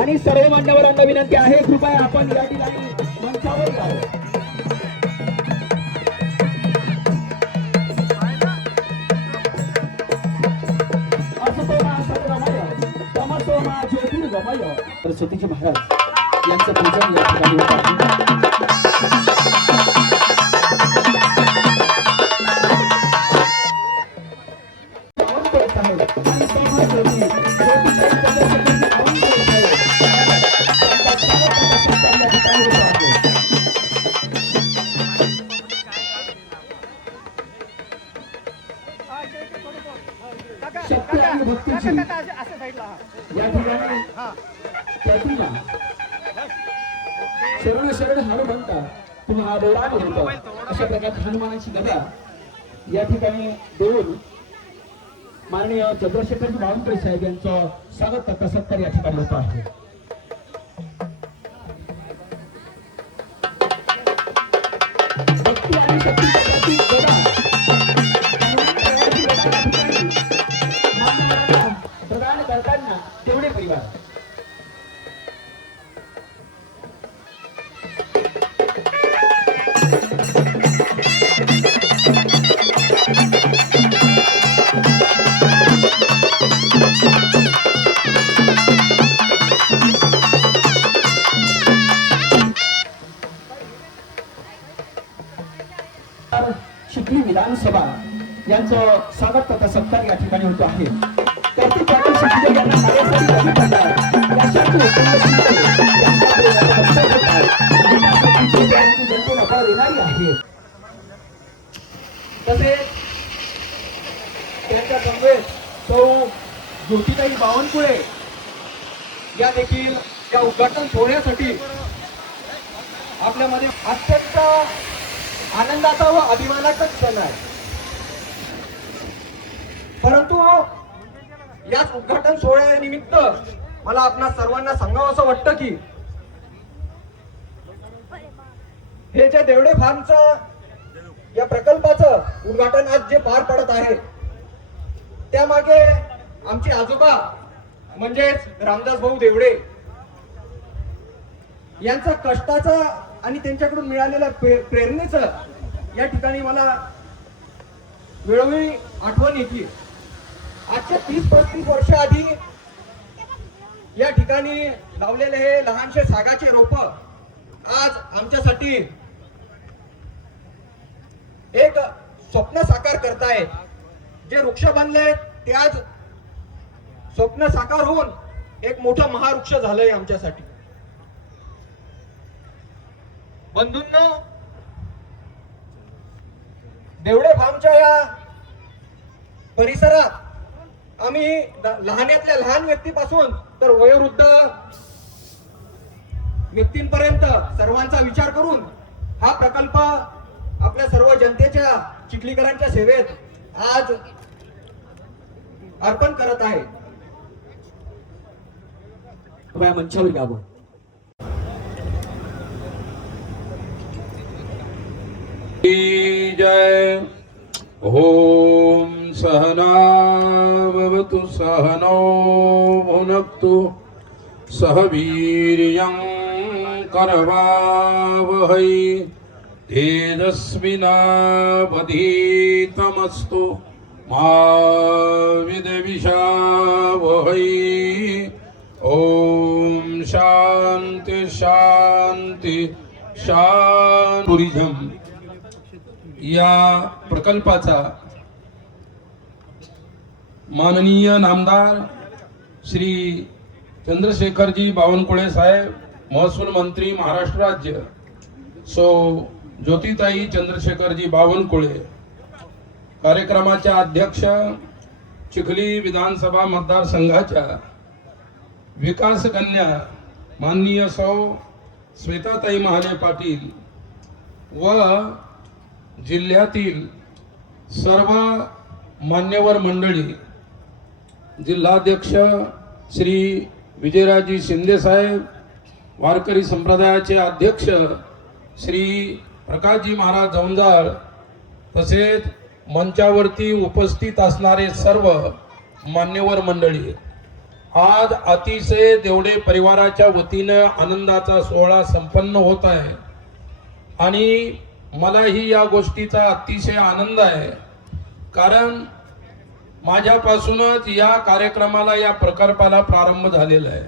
आणि सर्व मान्यवरांना विनंती आहे, कृपया आपण या ठिकाणी मंचावर यावं. सरस्वतीजी महाराज यांचं पूजन या ठिकाणी होत आहे. शरण शरण हनुमंता तुम्ही हा बोलाने होता, अशा प्रकारे हनुमानाची गदा या ठिकाणी देऊन माननीय चंद्रशेखर बावनकुळे साहेब यांचं स्वागत तथा सत्कार या ठिकाणी होत आहे. भक्ती आणि शक्तीची गदा प्रदान करताना तेवढे परिवार चिखली विधानसभा यांचं स्वागत तथा सत्कार या ठिकाणी होतो आहे. तसेच त्यांच्या समवेत सौ ज्योतिताई बावनकुळे या देखील या उद्घाटन सोहळ्यासाठी आपल्यामध्ये अत्यंत आनंदाचा व अभिमानाचा क्षण आहे. परंतु याच उद्घाटन सोहळ्यानिमित्त मला आपणा सर्वांना सांगावं असं वाटतं की हे जे देवडे फार्मचं या प्रकल्पाचं उद्घाटन आज जे पार पडत आहे त्यामागे आमचे आजोबा म्हणजेच रामदास भाऊ देवडे यांचा कष्टाचा आणि त्यांच्याकडून मिळालेल्या प्रेरणेचं या ठिकाणी मला वेळोवेळी आठवण येते. आजच्या 30-35 वर्ष आधी या ठिकाणी लावलेले हे लहानशे सागाचे रोप आज आमच्यासाठी एक स्वप्न साकार करतायत. जे वृक्ष बनले ते आज स्वप्न साकार होऊन एक मोठं महावृक्ष झालंय आमच्यासाठी. बंधूंनो, देवडे फार्मच्या या परिसरात आम्ही लहानातल्या लहान व्यक्तीपासून तर वयोवृद्ध व्यक्तींपर्यंत सर्वांचा विचार करून हा प्रकल्प आपल्या सर्व जनतेच्या चिखलीकरांच्या सेवेत आज अर्पण करत आहे. मंचावर यावं. जय ओम सहना भवतु सहनौ भुनक्तु सह वीर्यं करवावहै तेजस्विनावधीतमस्तु मा विद्विषावहै. ओम शांति शांति शांति. टुरिझम या प्रकल्पाचा माननीय नामदार श्री चंद्रशेखरजी बावनकुळे साहेब, महसूल मंत्री महाराष्ट्र राज्य, सो ज्योतिताई चंद्रशेखरजी बावनकुळे, कार्यक्रमाच्या अध्यक्ष, चिखली विधानसभा मतदारसंघाच्या विकास कन्या माननीय सौ श्वेताताई महाले पाटील व जिल्ह्यातील सर्व मान्यवर मंडळी, जिल्हाध्यक्ष श्री विजयराजी शिंदे साहेब, वारकरी संप्रदायाचे अध्यक्ष श्री प्रकाशजी महाराज जवंजाळ, तसेच मंचावरती उपस्थित असणारे सर्व मान्यवर मंडळी, आज अतिशय देवडे परिवाराच्या वतीने आनंदाचा सोहळा संपन्न होत आहे आणि मलाही या गोष्टीचा अतिशय आनंद आहे, कारण माझ्यापासूनच या कार्यक्रमाला, या प्रकल्पाला प्रारंभ झालेला आहे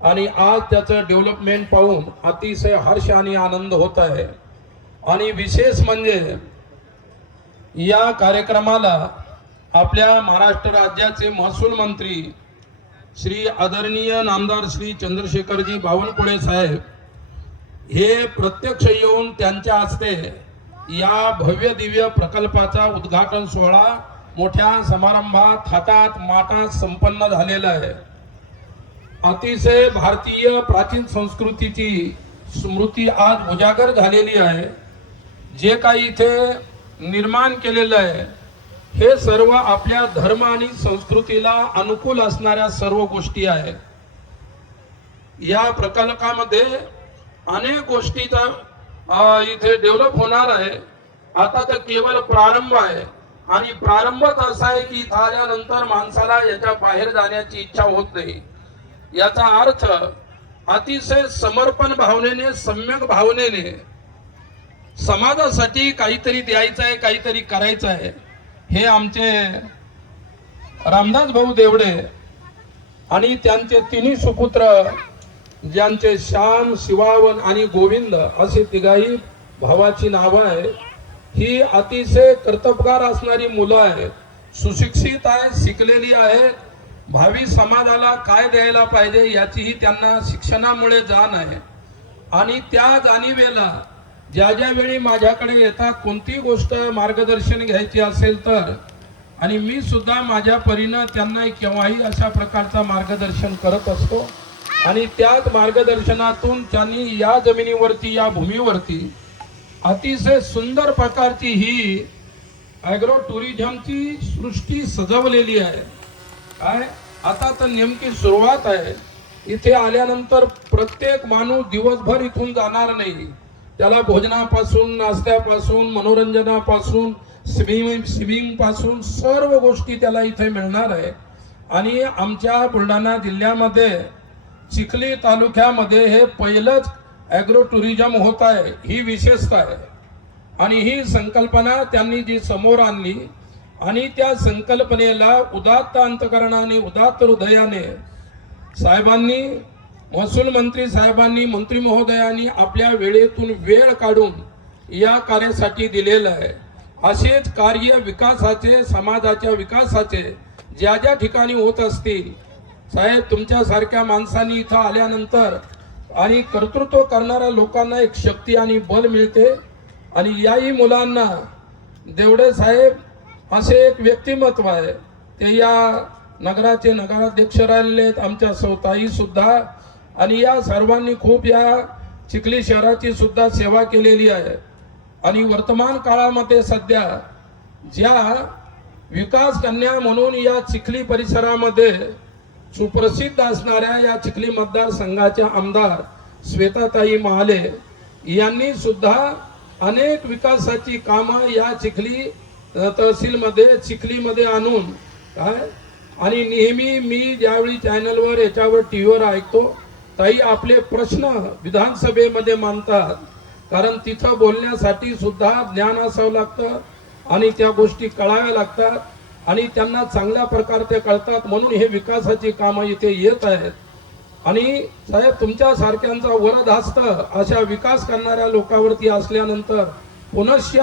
आणि आज त्याचं डेव्हलपमेंट पाहून अतिशय हर्ष आणि आनंद होत आहे। आणि विशेष म्हणजे या कार्यक्रमाला आपल्या महाराष्ट्र राज्याचे महसूल मंत्री श्री आदरणीय नामदार श्री चंद्रशेखरजी बावनकुळे साहेब हे प्रत्यक्ष येऊन त्यांच्या हस्ते या भव्य दिव्य प्रकल्पाचा उद्घाटन सोहळा मोठ्या समारंभात हातात माटात संपन्न झालेला आहे। अतिशय भारतीय प्राचीन संस्कृतीची स्मृती आज उजागर झालेली आहे। जे काही इथे निर्माण केलेलं आहे हे सर्व आपल्या धर्म आणि संस्कृतीला अनुकूल असणाऱ्या सर्व गोष्टी आहेत। या प्रकल्पामध्ये अनेक गोष्टीचा इथे डेव्हलप होणार आहे। आता तर केवळ प्रारंभ आहे आणि प्रारंभच असा आहे की इथं आल्यानंतर माणसाला याच्या बाहेर जाण्याची इच्छा होत नाही। याचा अर्थ अतिशय समर्पण भावनेने, सम्यक भावनेने समाजासाठी काहीतरी द्यायचं आहे, काहीतरी करायचं आहे। हे आमचे रामदास भाऊ देवडे आणि त्यांचे तिन्ही सुपुत्र, ज्यांचे श्याम, शिवावन आणि गोविंद असे तिघाही भावाची नावं आहे। ही अतिशय कर्तबगार असणारी मुलं आहेत, सुशिक्षित आहेत, शिकलेली आहेत, भावी समाजाला काय द्यायला पाहिजे याचीही त्यांना शिक्षणामुळे जाण आहे। आणि त्या जाणीवेला ज्या ज्या वेळी माझ्याकडे येतात, कोणती गोष्ट मार्गदर्शन घ्यायची असेल तर, आणि मी सुद्धा माझ्या परीनं त्यांना केव्हाही अशा प्रकारचा मार्गदर्शन करत असतो। आणि त्याच मार्गदर्शनातून त्यांनी या जमिनीवरती, या भूमीवरती अतिशय सुंदर प्रकारची ही ॲग्रो टुरिझमची सृष्टी सजवलेली आहे। काय आता तर नेमकी सुरुवात आहे। इथे आल्यानंतर प्रत्येक माणूस दिवसभर इथून जाणार नाही। त्याला भोजनापासून, नाश्त्यापासून, मनोरंजनापासून, स्विमिंग पासून सर्व गोष्टी त्याला इथे मिळणार आहे। आणि आमच्या बुलढाणा जिल्ह्यामध्ये चिखली तालुक्यामध्ये हे पहिलंच ॲग्रो टुरिझम होत आहे, ही विशेषता आहे। आणि ही संकल्पना त्यांनी जी समोर आणली आणि त्या संकल्पनेला उदात्त अंतकरणाने, उदात्त हृदयाने साहेबांनी, महसूल मंत्री साहेबांनी, मंत्री महोदयांनी आपल्या वेळेतून वेळ काढून या कार्यासाठी दिलेलं आहे। असेच कार्य विकासाचे, समाजाच्या विकासाचे ज्या ज्या ठिकाणी होत असतील, साहेब तुमच्यासारख्या माणसांनी इथं आल्यानंतर आणि कर्तृत्व करणाऱ्या लोकांना एक शक्ती आणि बल मिळते। आणि याही मुलांना देवडे साहेब असे एक व्यक्तिमत्व आहे, ते या नगराचे नगराध्यक्ष राहिलेले आहेत, आमच्या सौताई सुद्धा, आणि या सर्वांनी खूप या चिखली शहराची सुद्धा सेवा केलेली आहे। आणि वर्तमान काळामध्ये सध्या ज्या विकास कन्या म्हणून या चिखली परिसरामध्ये सुप्रसिद्ध असणाऱ्या या चिखली मतदारसंघाच्या आमदार श्वेताताई महाले यांनी सुद्धा अनेक विकासाची कामं या चिखली तहसीलमध्ये, चिखलीमध्ये आणून काय, आणि नेहमी मी ज्यावेळी चॅनलवर, याच्यावर, टीव्हीवर ऐकतो, ताई आपले प्रश्न विधानसभेमध्ये मांडतात, कारण तिथं बोलण्यासाठी सुद्धा ज्ञान असावं लागतं आणि त्या गोष्टी कळाव्या लागतात आणि त्यांना चांगल्या प्रकारे कळतात। म्हणून हे विकासाची कामं इथे येत आहेत। आणि साहेब तुमच्या सारख्यांचा वरद हस्त अशा विकास करणाऱ्या लोकांवरती असल्यानंतर पुनश्च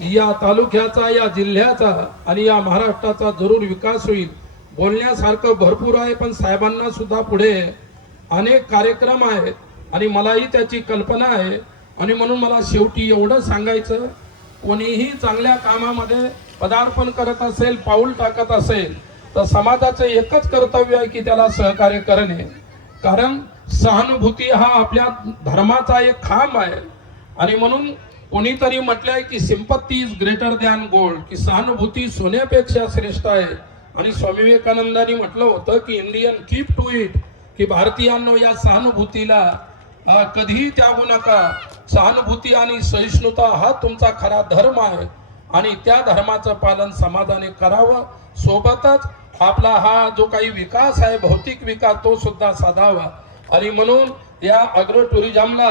या तालुक्याचा, या जिल्ह्याचा आणि या महाराष्ट्राचा जरूर विकास होईल. बोलण्यासारखं भरपूर आहे, पण साहेबांना सुद्धा पुढे अनेक कार्यक्रम आहेत आणि मलाही त्याची कल्पना आहे. आणि म्हणून मला शेवटी एवढं सांगायचं, कोणीही चांगल्या कामामध्ये पदार्पण करत असेल, पाऊल टाकत असेल, तर समाजाचं एकच कर्तव्य आहे की त्याला सहकार्य करणे. कारण सहानुभूती हा आपल्या धर्माचा एक खांब आहे. आणि म्हणून कोणीतरी म्हटलंय की sympathy is greater than gold, की सहानुभूती सोन्यापेक्षा श्रेष्ठ आहे. आणि स्वामी विवेकानंदांनी म्हटलं होतं की इंडियन कीप टू इट, की भारतीयांनो या सहानुभूतीला कधीही त्यागू नका. सहानुभूती आणि सहिष्णुता हा तुमचा खरा धर्म आहे आणि त्या धर्माचं पालन समाजाने करावं. सोबतच आपला हा जो काही विकास आहे, भौतिक विकास, तो सुद्धा साधावा. आणि म्हणून या अग्रो टुरिझमला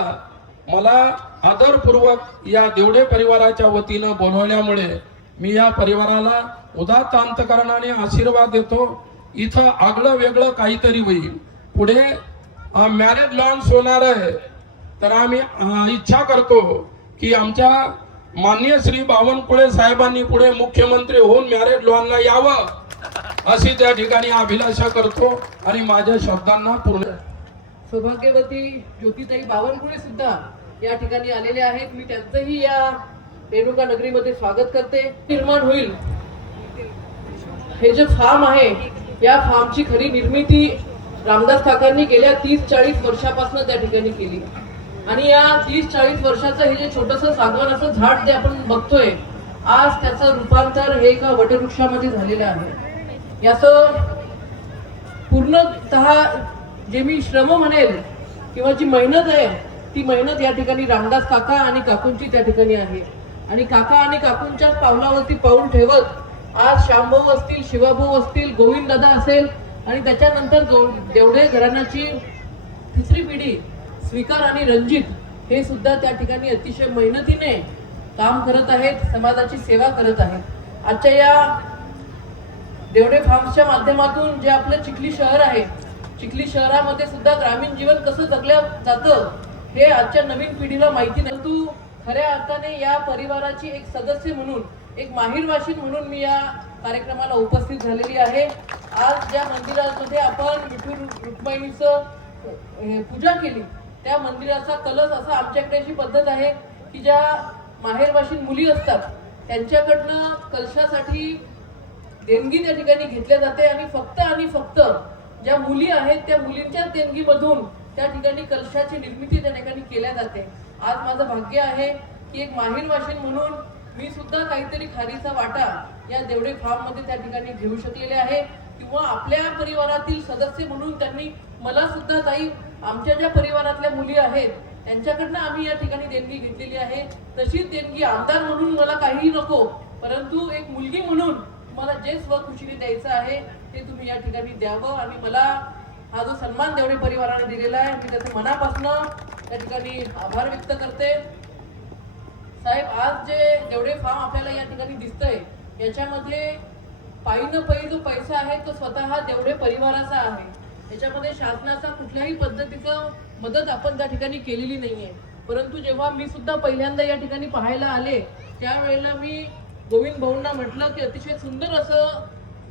मला आदरपूर्वक या देवडे परिवाराच्या वतीनं बोलवल्यामुळे मी या परिवाराला उदात्त अंतकरणाने आशीर्वाद देतो. इथं आगळं वेगळं काहीतरी होईल. पुढे मॅरेज लॉन्च होणार आहे, तर आम्ही इच्छा करतो की आमच्या माननीय श्री बावनकुळे साहेबांनी पुढे मुख्यमंत्री होऊन मॅरेज लॉनला यावं, अशी त्या ठिकाणी अभिलाषा करतो आणि माझ्या शब्दांना पूर्ण. सौभाग्यवती ज्योतिताई बावनकुळे सुद्धा या ठिकाणी आलेले आहेत. मी त्यांचंही या रेणुका नगरीमध्ये स्वागत करते. निर्माण होईल हे जे फार्म आहे, या फार्मची खरी निर्मिती रामदास काकांनी गेल्या 30-40 वर्षापासून त्या ठिकाणी केली. आणि या 30-40 वर्षाचं हे जे छोटंसं सागवान असं झाड जे आपण बघतोय, आज त्याचं रूपांतर हे एका वटवृक्षामध्ये झालेलं आहे. याचं पूर्णतः जे मी श्रम म्हणेल किंवा जी मेहनत आहे, ती मेहनत या ठिकाणी रामदास काका आणि काकूंची त्या ठिकाणी आहे. आणि काका आणि काकूंच्या पावलावरती पाऊल ठेवत आज श्यामभाऊ असतील, शिवाभाऊ असतील, गोविंद दादा असेल आणि त्याच्यानंतर देवडे घराण्याची तिसरी पिढी स्वीकार आणि रणजित हे सुद्धा त्या ठिकाणी अतिशय मेहनतीने काम करत आहेत, समाजाची सेवा करत आहेत. आजच्या या देवडे फार्म्सच्या माध्यमातून जे आपलं चिखली शहर आहे, चिखली शहरामध्ये सुद्धा ग्रामीण जीवन कसं जगलं जातं हे आजच्या नवीन पिढीला माहिती नाही. परंतु खऱ्या अर्थाने या परिवाराची एक सदस्य म्हणून, एक माहीरवाशीण म्हणून मी या कार्यक्रमाला उपस्थित झालेली आहे. आज ज्या मंदिरामध्ये आपण विठ्ठल रुक्मिणीचं पूजा केली, त्या मंदिराचा कलश असा आमच्याकडे अशी पद्धत आहे की ज्या माहेरवाशीण मुली असतात त्यांच्याकडनं कलशासाठी देणगी त्या ठिकाणी घेतल्या जाते आणि फक्त ज्या मुली आहेत त्या मुलींच्या देणगीमधून त्या ठिकाणी कलशाची निर्मिती त्या ठिकाणी केल्या जाते. आज माझं भाग्य आहे की एक माहीरवाशीण म्हणून मी सुद्धा काहीतरी खारीचा वाटा या देवडे फार्म मध्ये त्या ठिकाणी घेऊ शकलेले आहे. किंवा आपल्या परिवारातील सदस्य म्हणून त्यांनी मला सुद्धा ताई आमच्या ज्या परिवारातल्या मुली आहेत त्यांच्याकडनं आम्ही या ठिकाणी देणगी घेतलेली आहे. तशीच देणगी आमदार म्हणून मला काहीही नको, परंतु एक मुलगी म्हणून तुम्हाला जे स्वखुशीने द्यायचं आहे ते तुम्ही या ठिकाणी द्यावं. आणि मला हा जो सन्मान देवडे परिवाराने दिलेला आहे, मी त्याचे मनापासून त्या ठिकाणी आभार व्यक्त करते. साहेब, आज जे देवडे फार्म आपल्याला या ठिकाणी दिसतंय, याच्यामध्ये पायी जो पैसा आहे तो स्वतः देवडे परिवाराचा आहे. याच्यामध्ये शासनाचा कुठल्याही पद्धतीचं मदत आपण त्या ठिकाणी केलेली नाहीये. परंतु जेव्हा मी सुद्धा पहिल्यांदा या ठिकाणी पाहायला आले, त्यावेळेला मी गोविंद भाऊंना म्हटलं की अतिशय सुंदर असं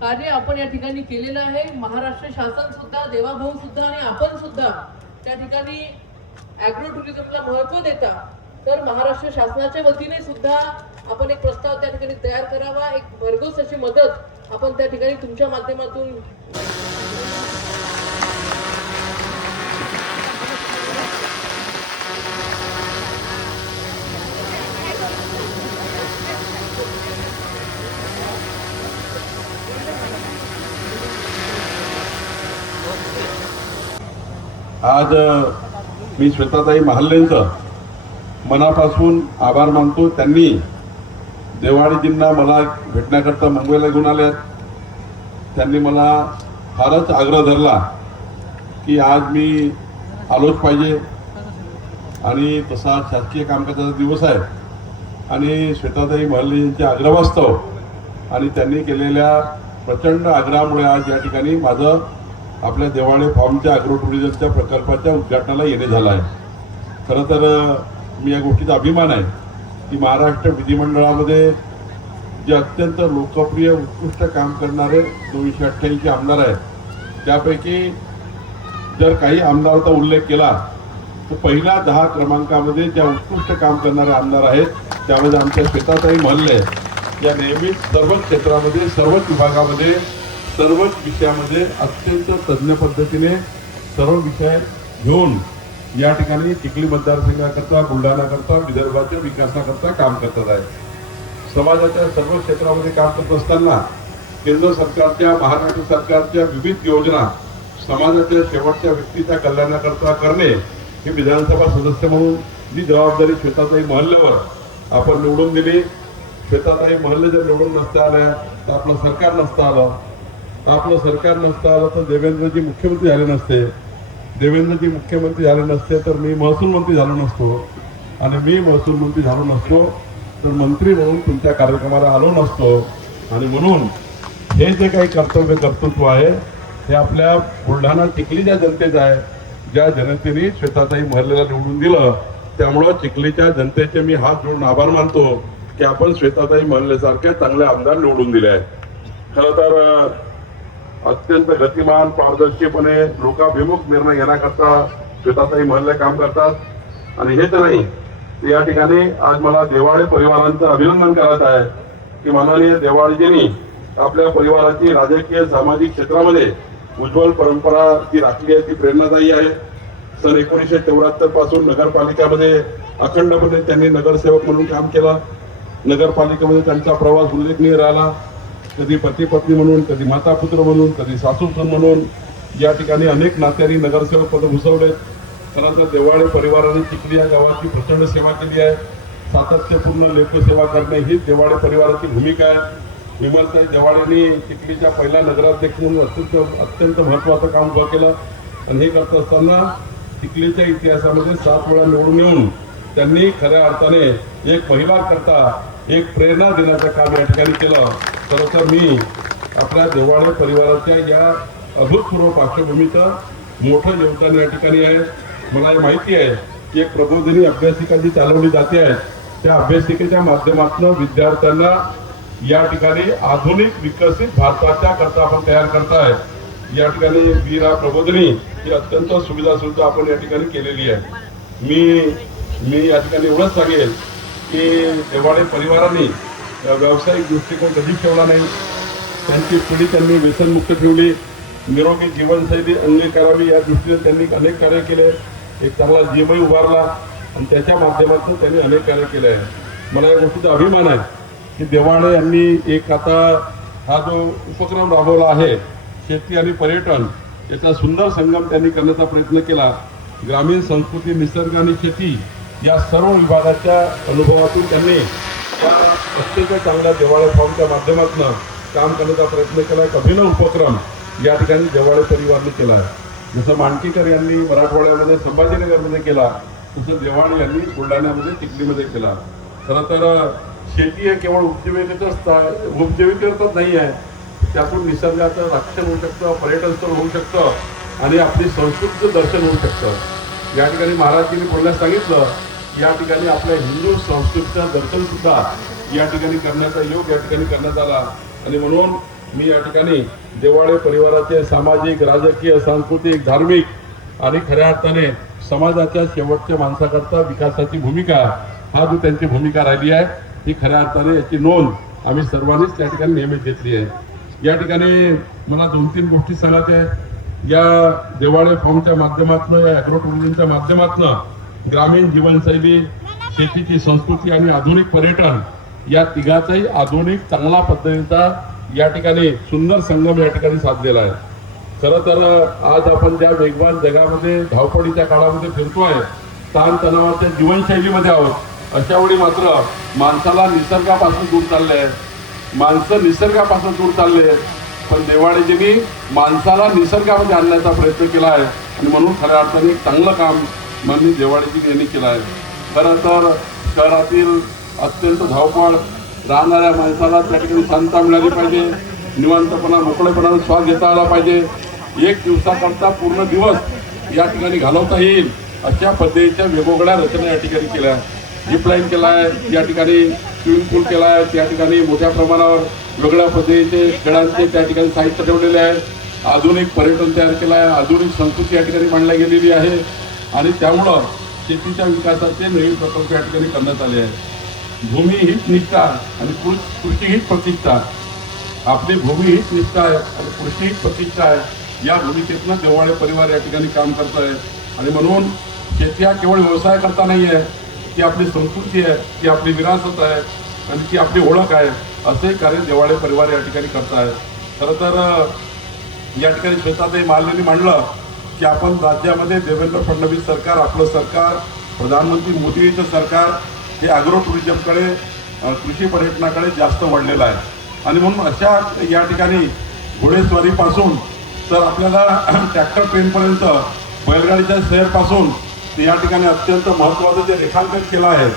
कार्य आपण या ठिकाणी केलेलं आहे. महाराष्ट्र शासन सुद्धा, देवाभाऊ सुद्धा आणि आपण सुद्धा त्या ठिकाणी ॲग्रो टुरिझमला महत्त्व देता. तर महाराष्ट्र शासनाच्या वतीने सुद्धा आपण एक प्रस्ताव त्या ठिकाणी तयार करावा. एक भरघोस अशी मदत आपण त्या ठिकाणी तुमच्या माध्यमातून आज मी श्वेताताई महाल्लेंचं मनापासून आभार मानतो. त्यांनी देवाळीजींना मला भेटण्याकरता मुंबईला घेऊन आल्यात. त्यांनी मला फारच आग्रह धरला की आज मी आलोच पाहिजे आणि तसा शासकीय कामकाजाचा दिवस आहे आणि श्वेताताई महाल्ले यांच्या आग्रहास्तव आणि त्यांनी केलेल्या प्रचंड आग्रहामुळे आज या ठिकाणी माझं आपल्या देवाळे फार्मच्या ॲग्रो टुरिझमच्या प्रकल्पाच्या उद्घाटनाला येणे झालं आहे. खरं तर मी या गोष्टीचा अभिमान आहे की महाराष्ट्र विधिमंडळामध्ये जे अत्यंत लोकप्रिय उत्कृष्ट काम करणारे 288 आमदार आहेत, त्यापैकी जर काही आमदारांचा उल्लेख केला तर पहिल्या 10 क्रमांकामध्ये ज्या उत्कृष्ट काम करणारे आमदार आहेत त्यामध्ये आमच्या श्वेताताई महल्ले या नेहमीच सर्व क्षेत्रामध्ये, सर्वच विभागामध्ये, सर्वच विषयामध्ये अत्यंत तज्ज्ञ पद्धतीने सर्व विषय घेऊन या ठिकाणी चिखली मतदारसंघाकरता, बुलढाणाकरता, विदर्भाच्या विकासाकरता काम करतात आहेत. समाजाच्या सर्व क्षेत्रामध्ये काम करत असताना केंद्र सरकारच्या, महाराष्ट्र सरकारच्या विविध योजना समाजाच्या शेवटच्या व्यक्तीच्या कल्याणाकरता करणे ही विधानसभा सदस्य म्हणून जी जबाबदारी श्वेताताई महल्ल्यावर आपण निवडून दिली. श्वेताताई महल्ले जर निवडून नसता आल्या तर आपलं सरकार नसतं आलं. आपलं सरकार नसतं आलं तर देवेंद्रजी मुख्यमंत्री झाले नसते. देवेंद्रजी मुख्यमंत्री झाले नसते तर मी महसूल मंत्री झालो नसतो, आणि मी महसूल मंत्री झालो नसतो तर मंत्री म्हणून तुमच्या कार्यक्रमाला आलो नसतो. आणि म्हणून हे जे काही कर्तृत्व आहे हे आपल्या बुलढाणा चिखलीच्या जनतेचं आहे, ज्या जनतेने श्वेताताई महल्लेला निवडून दिलं. त्यामुळं चिखलीच्या जनतेचे मी हात जोडून आभार मानतो की आपण श्वेताताई महल्लेसारख्या चांगले आमदार निवडून दिले आहेत. खरं तर अत्यंत गतिमान, पारदर्शीपणे लोकाभिमुख निर्णय घेण्याकरता श्वेताताई महल्ले काम करतात. आणि हेच नाही, या ठिकाणी आज मला देवाळे परिवारांचं अभिनंदन करायचं आहे की माननीय देवाळजींनी आपल्या परिवाराची राजकीय, सामाजिक क्षेत्रामध्ये उज्ज्वल परंपरा जी राखली आहे ती प्रेरणादायी आहे. सन 1974 पासून नगरपालिकामध्ये अखंडपणे त्यांनी नगरसेवक म्हणून काम केलं. नगरपालिकेमध्ये त्यांचा प्रवास उल्लेखनीय राहिला. कधी पती पत्नी म्हणून, कधी माता पुत्र म्हणून, कधी सासू सून म्हणून या ठिकाणी अनेक नात्यांनी नगरसेवक पद भूषवलेत. खरं तर देवाळे परिवाराने चिखली या गावाची प्रचंड सेवा केली आहे. सातत्यपूर्ण लोकसेवा करणे ही देवाळे परिवाराची भूमिका आहे. विमलताई देवाळेंनी चिखलीच्या पहिल्या नगराध्यक्ष म्हणून अत्यंत महत्त्वाचं काम उभं केलं. आणि हे करत असताना चिखलीच्या इतिहासामध्ये 7 वेळा निवडून येऊन त्यांनी खऱ्या अर्थाने एक महिला करता एक प्रेरणा देण्याचं काम या ठिकाणी केलं. खरं तर मी आपल्या देवाळे परिवाराच्या या अभूतपूर्व पार्श्वभूमीचं मोठं योगदान या ठिकाणी आहे. मला हे माहिती आहे की एक प्रबोधिनी अभ्यासिका जी चालवली जाते आहे, त्या अभ्यासिकेच्या माध्यमातून विद्यार्थ्यांना या ठिकाणी आधुनिक विकसित भारताच्या करता आपण तयार करताय. या ठिकाणी वीरा प्रबोधिनी ही अत्यंत सुविधा आपण या ठिकाणी केलेली आहे. मी या ठिकाणी एवढंच सांगेल की देवाळे परिवारांनी व्यावसायिक दृष्टिकोन कधीच ठेवला नाही. त्यांची पिढी त्यांनी व्यसनमुक्त ठेवली. निरोगी जीवनशैली अंगीकारावी या दृष्टीने त्यांनी अनेक कार्य केले. एक चांगला जीवही उभारला आणि त्याच्या माध्यमातून त्यांनी अनेक कार्य केले आहे. मला या गोष्टीचा अभिमान आहे की देवाळे यांनी एक आता हा जो उपक्रम राबवला आहे शेती आणि पर्यटन याचा सुंदर संगम त्यांनी करण्याचा प्रयत्न केला. ग्रामीण संस्कृती, निसर्ग आणि शेती या सर्व विभागाच्या अनुभवातून त्यांनी या अत्यंत चांगल्या देवाळे फॉर्मच्या माध्यमातून काम करण्याचा प्रयत्न केला. एक अभिनव उपक्रम या ठिकाणी देवाळे परिवाराने केला आहे. जसं मांडकीकर यांनी मराठवाड्यामध्ये संभाजीनगरमध्ये केला, तसं देवाळे यांनी बुलढाण्यामध्ये चिखलीमध्ये केला. खरं तर शेती हे केवळ उपजीविकेतच नाही आहे, त्यातून निसर्गाचं रक्षण होऊ शकतं, पर्यटन स्थळ होऊ शकतं आणि आपली संस्कृतीचं दर्शन होऊ शकतं. या ठिकाणी महाराजांनी बोलण्यास सांगितलं, या ठिकाणी आपल्या हिंदू संस्कृतीचं दर्शन सुद्धा या ठिकाणी करण्याचा योग या ठिकाणी करण्यात आला. आणि म्हणून मी या ठिकाणी देवाळे परिवाराचे सामाजिक, राजकीय, सांस्कृतिक, धार्मिक आणि खऱ्या अर्थाने समाजाच्या शेवटच्या माणसाकरता विकासाची भूमिका, हा जो त्यांची भूमिका राहिली आहे ही खऱ्या अर्थाने याची नोंद आम्ही सर्वांनीच त्या ठिकाणी नेहमीच घेतली आहे. या ठिकाणी मला 2-3 गोष्टी सांगायच्या आहेत. या देवाळे फॉर्मच्या माध्यमातून, या ॲग्रो टुरिझमच्या माध्यमातून ग्रामीण जीवनशैली, शेतीची संस्कृती आणि आधुनिक पर्यटन या तिघाचाही आधुनिक चांगला पद्धतीचा या ठिकाणी सुंदर संगम या ठिकाणी साधलेला आहे. खरं तर आज आपण ज्या वेगवान जगामध्ये धावपळीच्या काळामध्ये फिरतोय, ताणतणावाच्या जीवनशैलीमध्ये आहोत, अशा वेळी मात्र माणसाला निसर्गापासून दूर चालले आहे. माणसं निसर्गापासून दूर चालले, पण देवाळेजींनी माणसाला निसर्गामध्ये आणण्याचा प्रयत्न केला आहे. आणि म्हणून खऱ्या अर्थाने एक चांगलं काम माननीय देवाळेजी यांनी केलं आहे. खरं तर शहरातील अत्यंत धावपळ राहणाऱ्या माणसाला त्या ठिकाणी शांतता मिळाली पाहिजे, निवांतपणा, मोकळेपणाने श्वास घेता आला पाहिजे, एक दिवसाकरता पूर्ण दिवस या ठिकाणी घालवता येईल अशा पद्धतीच्या वेगवेगळ्या रचना या ठिकाणी केल्या. झिपलाईन केला आहे, या ठिकाणी स्विमिंग पूल केला आहे, त्या ठिकाणी मोठ्या प्रमाणावर वेगळ्या पद्धतीचे खेळांचे त्या ठिकाणी साहित्य ठेवलेले आहे, आधुनिक पर्यटन तयार केलं आहे, आधुनिक संस्कृती या ठिकाणी मांडल्या गेलेली आहे आणि त्यामुळं शेतीच्या विकासाचे नवीन प्रकल्प या ठिकाणी करण्यात आले आहेत. भूमी हीच निष्ठा आणि कृषी हीच प्रतिष्ठा. आपली भूमी हीच निष्ठा आहे आणि कृषी हीच प्रतिष्ठा आहे. या भूमिकेतनं देवाळे परिवार या ठिकाणी काम करत आहे आणि म्हणून शेती हा केवळ व्यवसाय करता नाही आहे, ती आपली संस्कृती आहे, ती आपली विरासत आहे आणि ती आपली ओळख आहे. असे कार्य देवाळे परिवार या ठिकाणी करत आहे. खरं तर या ठिकाणी श्वेताताई महालेंनी मांडलं की आपण राज्यामध्ये देवेंद्र फडणवीस सरकार, आपलं सरकार, प्रधानमंत्री मोदींचं सरकार हे ॲग्रो टुरिझमकडे, कृषी पर्यटनाकडे जास्त वळलेलं आहे आणि म्हणून अशा या ठिकाणी घोडेस्वारीपासून तर आपल्याला ट्रॅक्टर ट्रेनपर्यंत, बैलगाडीच्या शहरपासून या ठिकाणी अत्यंत महत्त्वाचं जे रेखांकन केलं आहे,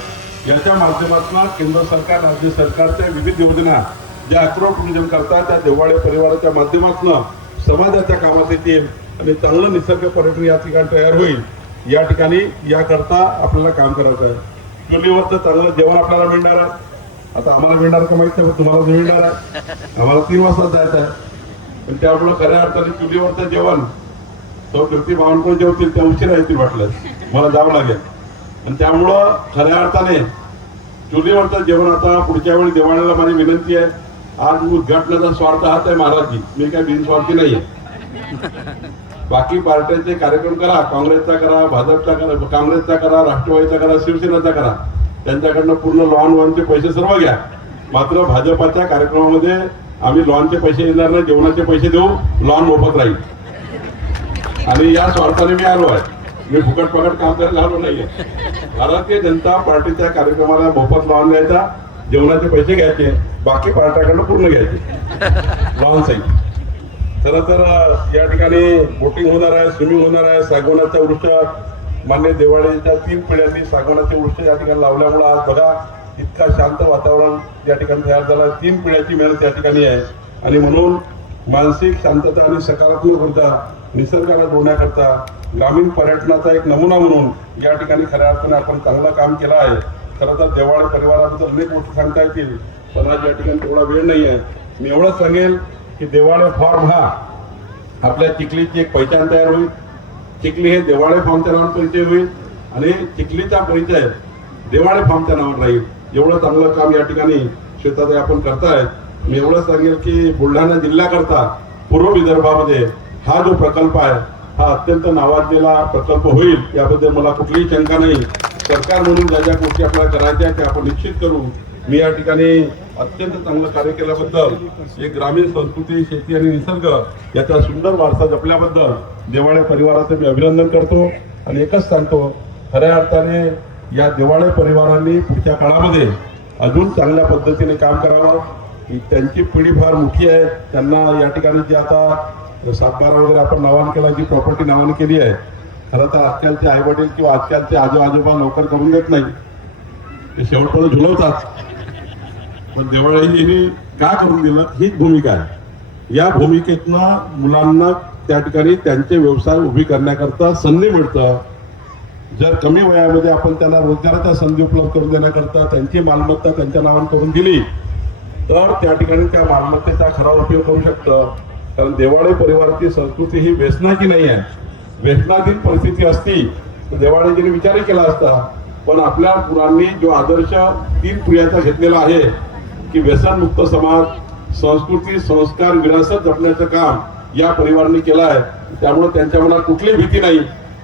याच्या माध्यमातून केंद्र सरकार, राज्य सरकारच्या विविध योजना ज्या ॲग्रो टुरिझम करतात त्या देवाळे परिवाराच्या माध्यमातून समाजाच्या कामात येतील आणि चांगलं निसर्ग पर्यटन या ठिकाणी तयार होईल. या ठिकाणी याकरता आपल्याला काम करायचं आहे. चुलीवरचं चांगलं जेवण आपल्याला मिळणार आहे. आता आम्हाला मिळणार का माहिती आहे, तुम्हाला मिळणार आहे. आम्हाला 3 वाजता जायचं आहे, पण त्यामुळं खऱ्या अर्थाने चुलीवरचं जेवण तो कीर्ती बावनकुळे जेवतील त्या उशिरा येतील वाटलं, मला जावं लागेल. आणि त्यामुळं खऱ्या अर्थाने चुलीवरचं जेवण आता पुढच्या वेळी दिवाळीला माझी विनंती आहे. आज उद्घाटनाचा स्वार्थ हाच आहे महाराजजी, मी काय बिनस्वार्थी नाहीये. बाकी पार्ट्यांचे कार्यक्रम करा, काँग्रेसचा करा, भाजपचा करा, काँग्रेसचा करा, राष्ट्रवादीचा करा, शिवसेनेचा करा, त्यांच्याकडनं पूर्ण लॉनचे पैसे सर्व घ्या. मात्र भाजपाच्या कार्यक्रमामध्ये आम्ही लॉनचे पैसे येणार नाही, जेवणाचे पैसे देऊ, लॉन मोफत राहील. आणि या स्वार्थाने मी आलो आहे, मी फुकट फुकट काम करायला आलो नाहीये. भारतीय जनता पार्टीच्या कार्यक्रमाला मोफत लॉन द्यायचा, जेवणाचे पैसे घ्यायचे, बाकी पार्ट्याकडनं पूर्ण घ्यायचे लॉन सहित. खरं तर या ठिकाणी बोटिंग होणार आहे, स्विमिंग होणार आहे, सागवानाचा वृक्ष, मान्य दिवाळीच्या 3 पिढ्यांनी सागवानाचे वृक्ष या ठिकाणी लावल्यामुळे आज बघा इतका शांत वातावरण या ठिकाणी तयार झालं. 3 पिढ्याची मेहनत या ठिकाणी आहे आणि म्हणून मानसिक शांतता आणि सकारात्मक ऊर्जा निसर्गाला जोडण्याकरता ग्रामीण पर्यटनाचा एक नमुना म्हणून या ठिकाणी खऱ्या अर्थाने आपण चांगलं काम केलं आहे. खरं तर देवाळे परिवाराबद्दल अनेक गोष्टी सांगता येतील, पण आज या ठिकाणी तेवढा वेळ नाही आहे. मी एवढंच सांगेल की देवाळे फॉर्म हा आपल्या चिखलीची एक पहिचान तयार होईल. चिखली हे देवाळे फॉर्मच्या नावाने परिचय होईल आणि चिखलीचा परिचय देवाळे फॉर्मच्या नावाने राहील. एवढं चांगलं काम या ठिकाणी शेतात आपण करताय. मी एवढंच सांगेल की बुलढाणा जिल्ह्याकरता पूर्व विदर्भामध्ये हा जो प्रकल्प आहे हा अत्यंत नावाजलेला प्रकल्प होईल, याबद्दल मला कुठलीही शंका नाही. सरकार म्हणून ज्या ज्या गोष्टी आपल्याला करायच्या त्या आपण निश्चित करू. मी या ठिकाणी अत्यंत चांगलं कार्य केल्याबद्दल, एक ग्रामीण संस्कृती, शेती आणि निसर्ग याचा सुंदर वारसा जपल्याबद्दल दिवाळे परिवाराचं मी अभिनंदन करतो आणि एकच सांगतो, खऱ्या अर्थाने या दिवाळे परिवारांनी पुढच्या काळामध्ये अजून चांगल्या पद्धतीने काम करावं. त्यांची पिढी फार मोठी आहे. त्यांना या ठिकाणी जे आता सातबारा वगैरे आपण नावाने केला, जी प्रॉपर्टी नावाने केली आहे, खरं तर आजकालचे आई वडील किंवा आजकालचे आजोबा नोकर करून देत नाही, ते शेवटपर्यंत झुलवतात. पण दिवाळीने का करून दिलं हीच भूमिका आहे. या भूमिकेतनं मुलांना त्या ठिकाणी त्यांचे व्यवसाय उभी करण्याकरता संधी मिळतं. जर कमी वयामध्ये आपण त्यांना रोजगाराच्या संधी उपलब्ध करून देण्याकरता त्यांची मालमत्ता त्यांच्या नावाने करून दिली तर त्या ठिकाणी त्या मालमत्तेचा खरा उपयोग करू शकतं. कारण दिवाळे परिवाराची संस्कृती ही व्यसनाची नाही आहे. व्यसनाधीन परिस्थिती असती तर दिवाळीजीने विचारही केला असता. पण आपल्या मुलांनी जो आदर्श 3 पिढ्यांचा घेतलेला आहे की व्यसनमुक्त समाज, संस्कृती, संस्कार, विरासत जपण्याचं काम या परिवाराने केलं आहे. त्यामुळे त्यांच्या मनात कुठलीही भीती नाही.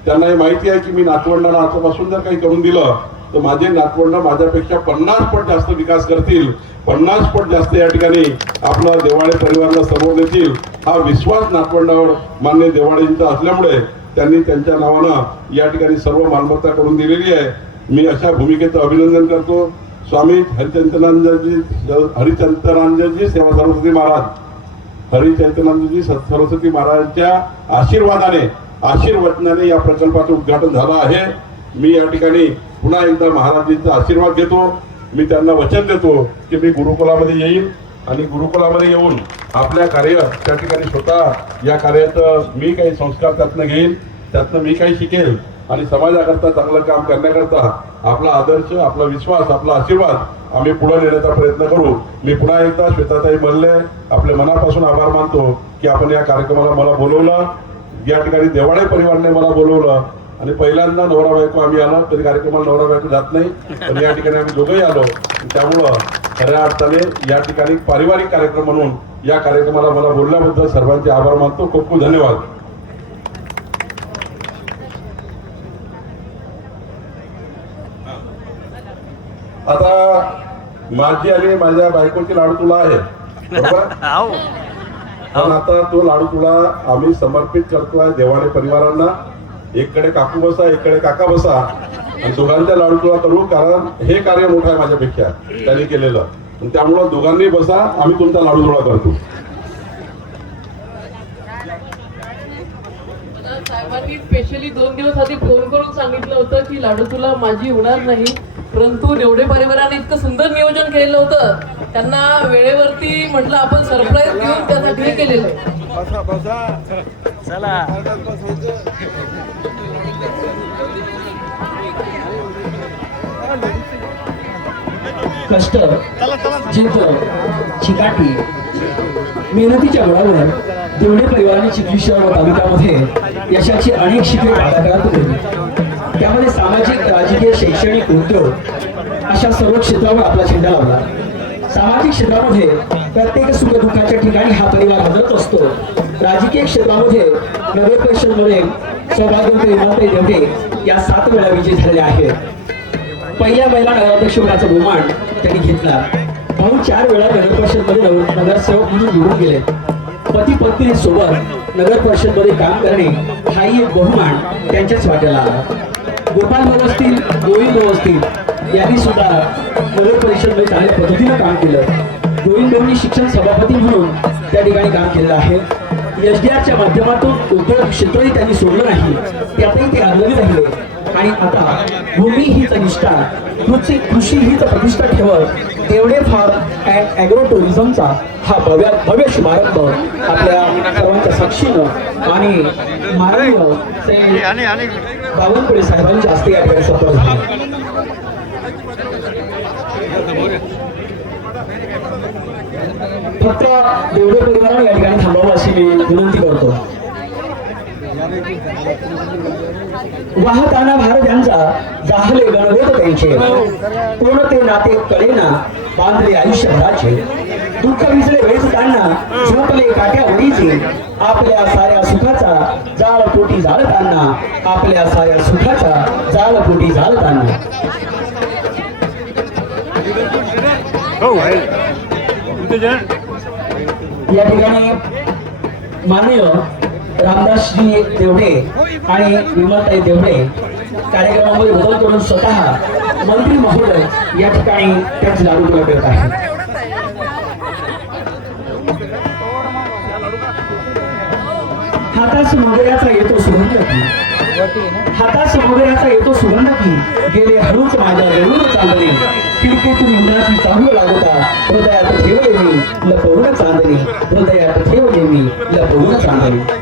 त्यांना हे माहिती आहे की मी नातवंडाला आतापासून जर काही करून दिलं तर माझे नातवंड माझ्यापेक्षा 50 पट जास्त विकास करतील, 50 पट जास्त या ठिकाणी आपला दिवाळे परिवाराला समोर देतील. हा विश्वास नातवंडावर मान्य दिवाळींचा असल्यामुळे त्यांनी त्यांच्या नावानं या ठिकाणी सर्व मालमत्ता करून दिलेली आहे. मी अशा भूमिकेचं अभिनंदन करतो. स्वामी हरिचंद्रानंदजी सेवा सरस्वती महाराज, हरिचैतन्यजी सरस्वती महाराजांच्या आशीर्वचनाने या प्रकल्पाचं उद्घाटन झालं आहे. मी या ठिकाणी पुन्हा एकदा महाराजांचा आशीर्वाद घेतो. मी त्यांना वचन देतो की मी गुरुकुलामध्ये येईल आणि गुरुकुलामध्ये येऊन आपल्या कार्य त्या ठिकाणी स्वतः या कार्याचं मी काही संस्कार त्यातनं घेईन, त्यातनं मी काही शिकेल आणि समाजाकरता चांगलं काम करण्याकरता आपला आदर्श, आपला विश्वास, आपला आशीर्वाद आम्ही पुढे नेण्याचा प्रयत्न करू. मी पुन्हा एकदा श्वेताताई मल्ले आपले मनापासून आभार मानतो की आपण या कार्यक्रमाला मला बोलवलं. या ठिकाणी देवाडे परिवाराने मला बोलवलं आणि पहिल्यांदा नवरा बायको आम्ही आलो. तरी कार्यक्रमाला नवरा बायको जात नाही, पण या ठिकाणी आम्ही दोघंही आलो. त्यामुळं खऱ्या अर्थाने या ठिकाणी पारिवारिक कार्यक्रम म्हणून या कार्यक्रमाला मला बोलल्याबद्दल सर्वांचे आभार मानतो. खूप खूप धन्यवाद. आता माझी आणि माझ्या बायकोची लाडू तुला आहे, बरोबर? पण आता तो लाडू तुला आम्ही समर्पित करतोय देवाडे परिवारांना. एककडे काकू बसा, एककडे काका बसा आणि दोघांच्या लाडू तुला करू, कारण हे कार्य मोठं आहे माझ्यापेक्षा त्यांनी केलेलं. त्यामुळं दोघांनी बसा, आम्ही तुमचा लाडू तुला करतो. साहेबांनी स्पेशली 2 दिवस आधी फोन करून सांगितलं होतं की लाडू तुला माझी होणार नाही, परंतु देवडे परिवाराने इतकं सुंदर नियोजन केलेलं होतं. त्यांना वेळेवरती म्हटलं आपण सरप्राईज देऊन त्यासाठी हे केलेलं आहे. कष्ट, जिद्द, चिकाटी, मेहनतीच्या बळावर देवडे परिवाराने चिखली शहर व तालुक्यामध्ये यशाची अनेक शिखरे पादाक्रांत केली. त्यामध्ये सामाजिक, राजकीय, शैक्षणिक, उद्योग अशा सर्व क्षेत्रावर आपला झेंडा लावला. सामाजिक क्षेत्रामध्ये प्रत्येक सुखदुःखाच्या ठिकाणी हा परिवार हजर असतो. राजकीय क्षेत्रामध्ये नगर परिषदमध्ये सौभाग्यवती विमानताई देवडे या 7 वेळा विजयी झालेल्या आहेत. पहिल्या महिला नगराध्यक्ष पदाचा बहुमान त्यांनी घेतला. भाऊ 4 वेळा नगर परिषदमध्ये नगरसेवक म्हणून निवडून गेले. पती पत्नी सोबत नगर परिषदमध्ये काम करणे हाही एक बहुमान त्यांच्याच वाट्याला आला. गोपाल भाऊ असतील, गोविंद भाऊ असतील यांनी सुद्धा नगर परिषदमध्ये चांगल्या पद्धतीने काम केलं. गोविंद भाऊंनी शिक्षण सभापती म्हणून त्या ठिकाणी काम केलेलं आहे. एसडीआरच्या माध्यमातून उद्योग क्षेत्रही त्यांनी सोडलं नाही, त्यातही ते आग्रही राहिले. आणि आता भूमी हीच निष्ठा, कृषी हीच प्रतिष्ठा ठेवत देवडे फार्म अँड ॲग्रो टुरिझमचा हा भव्य शुभारंभ आपल्या सर्वांच्या साक्षीनं आणि माननीय बावनकुळे साहेबांनी जास्त या ठिकाणी सत्कार झाला. फक्त देवडे परिवाराने या ठिकाणी थांबावं अशी मी विनंती करतो. वाहताना भारत यांचा जाहले गणवेद त्यांचे, कोण ते नाते कळेना बांधले आयुष्यभराचे. दुःख विजले वेचताना झोपले काट्या उडीचे, आपल्या साऱ्या सुखाचा जाळ पोटी जाळताना, आपल्या साऱ्या सुखाचा जाळ पोटी जाळताना. या ठिकाणी माननीय रामदासजी देवडे आणि विमलताई देवडे कार्यक्रमामध्ये बदल करून स्वतः मंत्री महोदय या ठिकाणी त्याच लाडू तुला करत आहेत. हातास मोगऱ्याचा येतो सुगंध की, हातास मोगऱ्याचा येतो सुगंध की, गेले हळूच माझ्या जवळून चांदणे, खिडकीतून उन्हाची चाहूल लागता, हृदयात ठेवले मी लपवून चांदणे, हृदयात ठेवले मी लपवून चांदणे.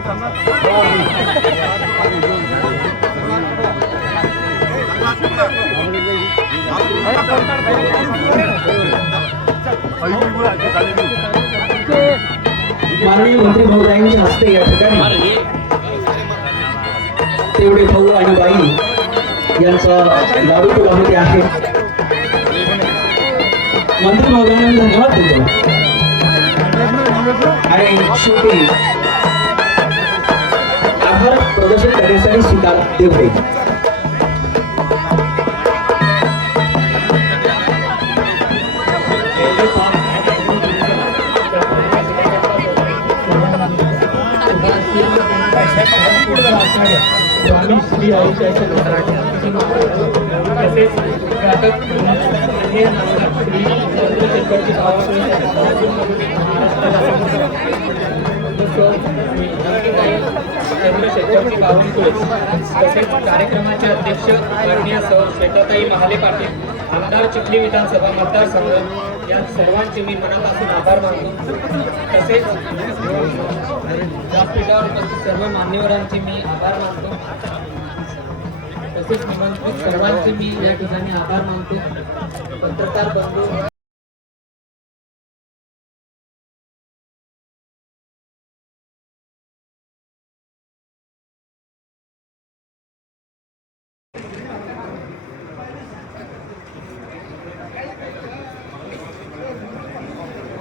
माननीय मंत्री महोदयांच्या हस्ते या ठिकाणी तेवढे भाऊ आणि बाई यांचा लाडू तुला होते आहे. मंत्री महोदयांना धन्यवाद देतो. आणि शेवटी आभार प्रदर्शन करण्यासाठी स्वीकार देवडे. तसेच कार्यक्रमाचे अध्यक्ष माननीय सौ श्वेताताई महाले पाटील, आमदार चिखली विधानसभा मतदारसंघ या सर्वांचे मी मनापासून आभार मानतो. तसेच व्यासपीठावर उपस्थित सर्व मान्यवरांचे मी आभार मानतो. तसेच निमंत्रित सर्वांचे मी या ठिकाणी आभार मानतो. पत्रकार बंधू